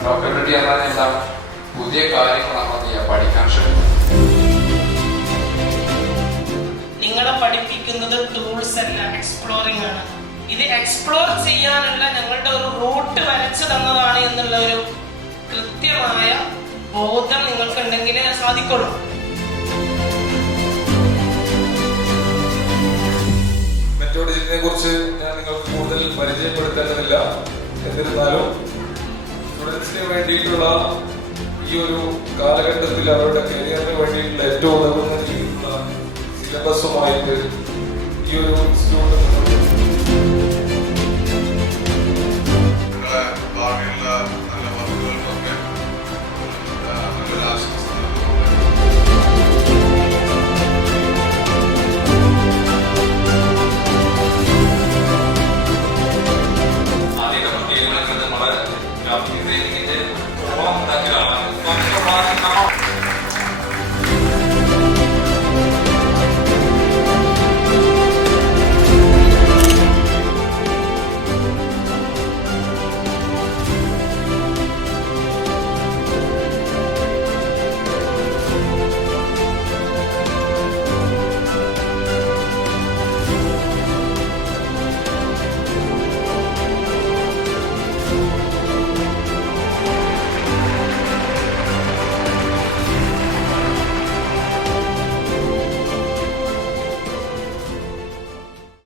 അഡോപ്റ്റബിലിറ്റി എന്നാൽ എന്താണ്? പുതിയ കാര്യങ്ങൾ നമ്മൾ ചെയ്യാൻ പഠിക്കാൻ ശ്രമിക്കും. നിങ്ങളെ പഠിപ്പിക്കുന്നത് ടൂൾസ് അല്ല, എക്സ്പ്ലോറിംഗ് ആണ്. ഇത് എക്സ്പ്ലോർ ചെയ്യാനുള്ള ഞങ്ങളുടെ ഒരു റൂട്ട് വരച്ചു തന്നതാണ് എന്നുള്ള ഒരു കൃത്യമായ ബോധം നിങ്ങൾക്ക് ഉണ്ടെങ്കിലേ സാധിക്കുള്ളൂ. മെത്തോഡജിനെ കുറിച്ച് ഞാൻ നിങ്ങൾക്ക് കൂടുതൽ പരിചയപ്പെടുത്തേണ്ടതില്ല. എന്നിരുന്നാലും സ്റ്റുഡൻസിന് വേണ്ടിയിട്ടുള്ള ഈ ഒരു കാലഘട്ടത്തിൽ അവരുടെ കരിയറിന് വേണ്ടിയിട്ടുള്ള ഏറ്റവും ഉതകുന്ന രീതിയിലുള്ള സിലബസുമായിട്ട് ഈ ഒരു ഇൻസ്റ്റിറ്റ്യൂട്ട്